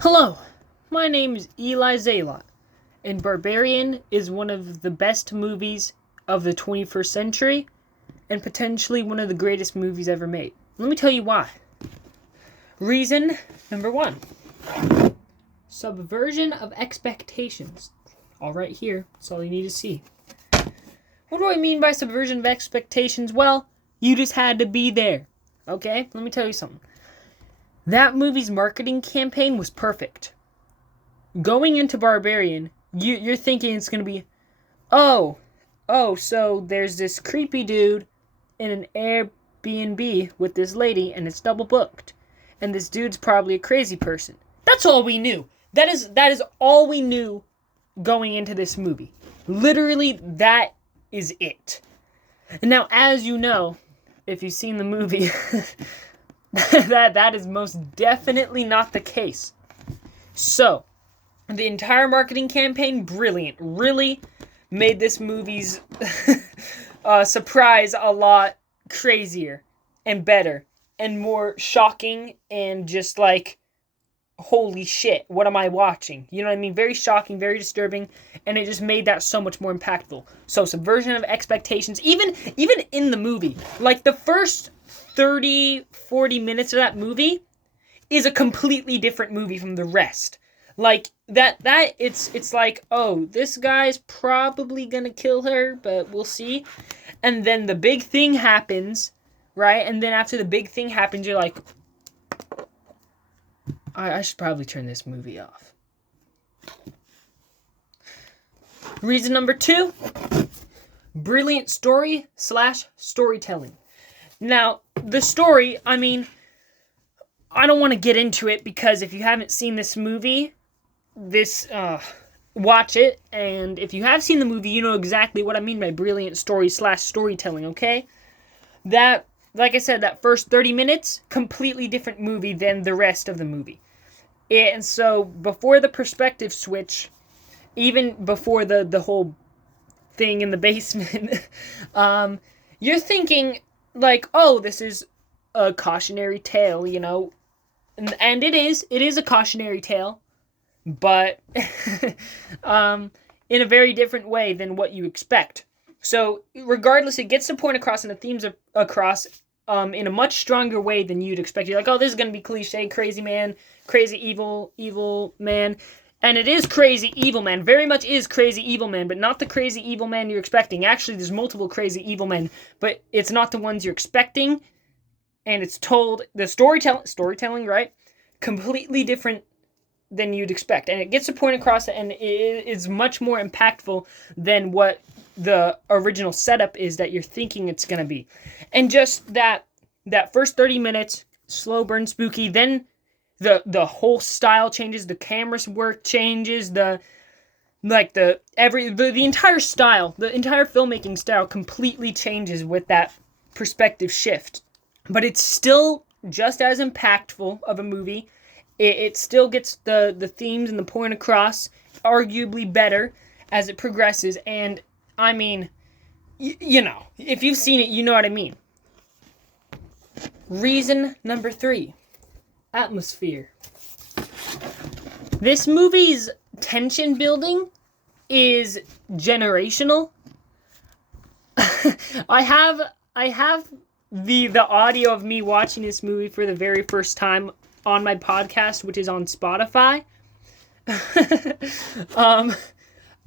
Hello, my name is Eli Zalot, and Barbarian is one of the best movies of the 21st century, and potentially one of the greatest movies ever made. Let me tell you why. Reason number one. Subversion of expectations. All right here, that's all you need to see. What do I mean by subversion of expectations? Well, you just had to be there, okay? Let me tell you something. That movie's marketing campaign was perfect. Going into Barbarian, you're thinking it's going to be, so there's this creepy dude in an Airbnb with this lady, and it's double booked. And this dude's probably a crazy person. That's all we knew. That is all we knew going into this movie. Literally, that is it. And now, as you know, if you've seen the movie, that is most definitely not the case. So, the entire marketing campaign, brilliant. Really made this movie's surprise a lot crazier and better and more shocking and just like, holy shit, what am I watching? You know what I mean? Very shocking, very disturbing, and it just made that so much more impactful. So, subversion of expectations, even in the movie, like the first 30-40 minutes of that movie is a completely different movie from the rest. Like that it's like, oh, this guy's probably gonna kill her, but we'll see. And then the big thing happens, right? And then after the big thing happens, you're like, I should probably turn this movie off. Reason number two, brilliant storytelling. Now, the story, I mean, I don't want to get into it because if you haven't seen this movie, watch it. And if you have seen the movie, you know exactly what I mean by brilliant storytelling, okay? That, like I said, that first 30 minutes, completely different movie than the rest of the movie. And so, before the perspective switch, even before the whole thing in the basement, you're thinking, like, oh, this is a cautionary tale, you know, and it is a cautionary tale, but in a very different way than what you expect. So regardless, it gets the point across and the themes across in a much stronger way than you'd expect. You're like, oh, this is going to be cliche, crazy man, crazy evil man. And it is crazy evil man, very much is crazy evil man, but not the crazy evil man you're expecting. Actually, there's multiple crazy evil men, but it's not the ones you're expecting, and it's told, the storytelling, right, completely different than you'd expect. And it gets the point across, and it is much more impactful than what the original setup is that you're thinking it's going to be. And just that first 30 minutes, slow burn, spooky, then the whole style changes, the camera work changes, the entire style, the entire filmmaking style completely changes with that perspective shift. But it's still just as impactful of a movie. It still gets the themes and the point across, arguably better as it progresses. And I mean, you know, if you've seen it, you know what I mean. Reason number three. Atmosphere. This movie's tension building is generational. I have the audio of me watching this movie for the very first time on my podcast, which is on Spotify.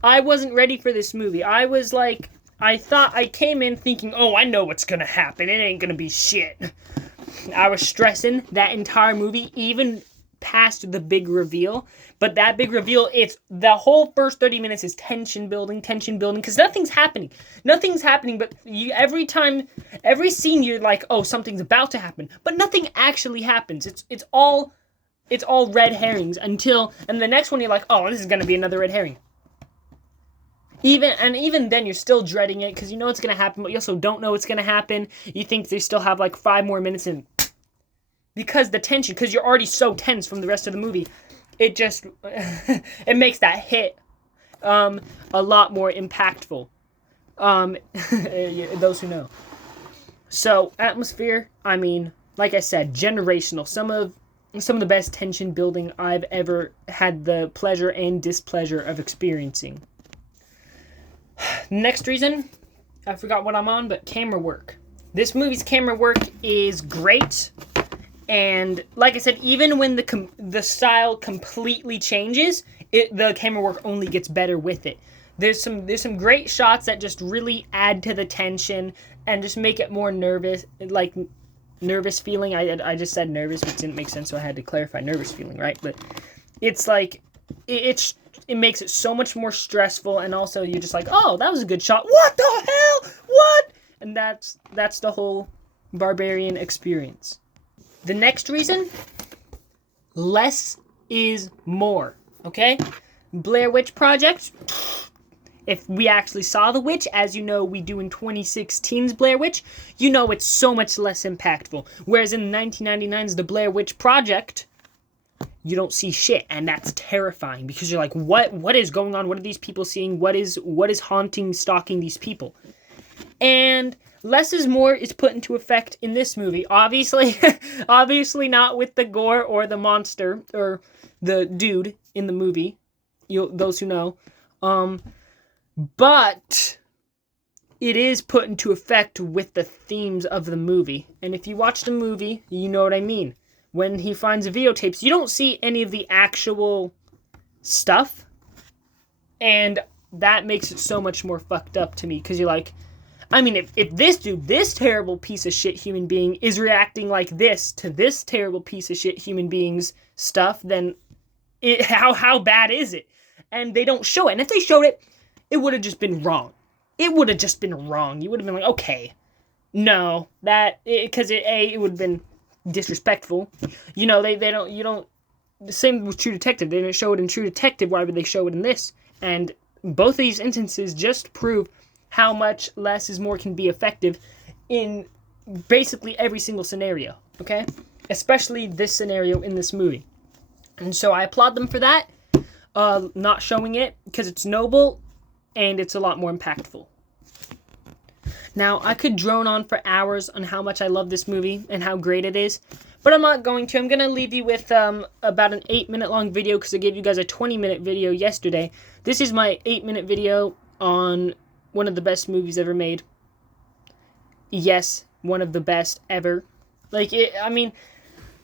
I wasn't ready for this movie. I came in thinking, oh, I know what's gonna happen. It ain't gonna be shit. I was stressing that entire movie, even past the big reveal. But that big reveal, it's the whole first 30 minutes is tension building, because nothing's happening. Nothing's happening, but every scene you're like, oh, something's about to happen. But nothing actually happens. It's all red herrings and the next one you're like, oh, this is going to be another red herring. Even then, you're still dreading it because you know it's going to happen, but you also don't know it's going to happen. You think they still have like 5 more minutes in. Because the tension, because you're already so tense from the rest of the movie, it just, it makes that hit a lot more impactful. Those who know. So, atmosphere, I mean, like I said, generational. Some of some of the best tension building I've ever had the pleasure and displeasure of experiencing. Next reason, I forgot what I'm on, but camera work. This movie's camera work is great. And like I said, even when the style completely changes, the camera work only gets better with it. There's some great shots that just really add to the tension and just make it more nervous, like nervous feeling. I just said nervous, which didn't make sense, so I had to clarify nervous feeling, right? But it's like it makes it so much more stressful, and also you're just like, oh, that was a good shot. What the hell? What? And that's the whole Barbarian experience. The next reason, less is more, okay? Blair Witch Project, if we actually saw the witch, as you know we do in 2016's Blair Witch, you know it's so much less impactful. Whereas in 1999's The Blair Witch Project, you don't see shit, and that's terrifying because you're like, what is going on? What are these people seeing? What is haunting, stalking these people? And less is more is put into effect in this movie. Obviously not with the gore or the monster or the dude in the movie. Those who know. But it is put into effect with the themes of the movie. And if you watch the movie, you know what I mean. When he finds the videotapes, you don't see any of the actual stuff. And that makes it so much more fucked up to me. Because you're like, I mean, if this dude, this terrible piece of shit human being, is reacting like this to this terrible piece of shit human being's stuff, then how bad is it? And they don't show it. And if they showed it, it would have just been wrong. It would have just been wrong. You would have been like, okay, no, because it would have been disrespectful. You know, the same with True Detective. They didn't show it in True Detective. Why would they show it in this? And both of these instances just prove how much less is more can be effective in basically every single scenario, okay? Especially this scenario in this movie. And so I applaud them for that, not showing it, because it's noble, and it's a lot more impactful. Now, I could drone on for hours on how much I love this movie and how great it is, but I'm not going to. I'm going to leave you with about an 8-minute long video, because I gave you guys a 20-minute video yesterday. This is my 8-minute video on one of the best movies ever made. Yes, one of the best ever.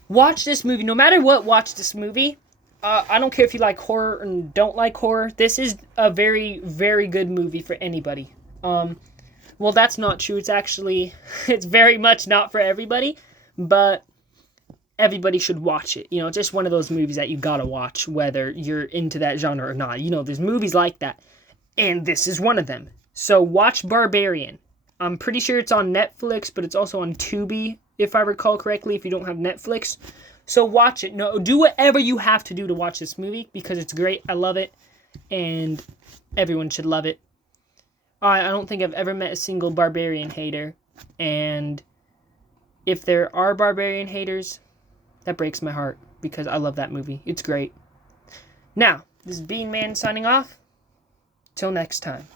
Watch this movie. No matter what, watch this movie. I don't care if you like horror and don't like horror. This is a very, very good movie for anybody. Well, that's not true. It's very much not for everybody, but everybody should watch it. You know, just one of those movies that you gotta watch, whether you're into that genre or not. You know, there's movies like that, and this is one of them. So watch Barbarian. I'm pretty sure it's on Netflix, but it's also on Tubi, if I recall correctly, if you don't have Netflix. So watch it. No, do whatever you have to do to watch this movie, because it's great. I love it, and everyone should love it. I don't think I've ever met a single Barbarian hater, and if there are Barbarian haters, that breaks my heart, because I love that movie. It's great. Now, this is Bean Man signing off. Till next time.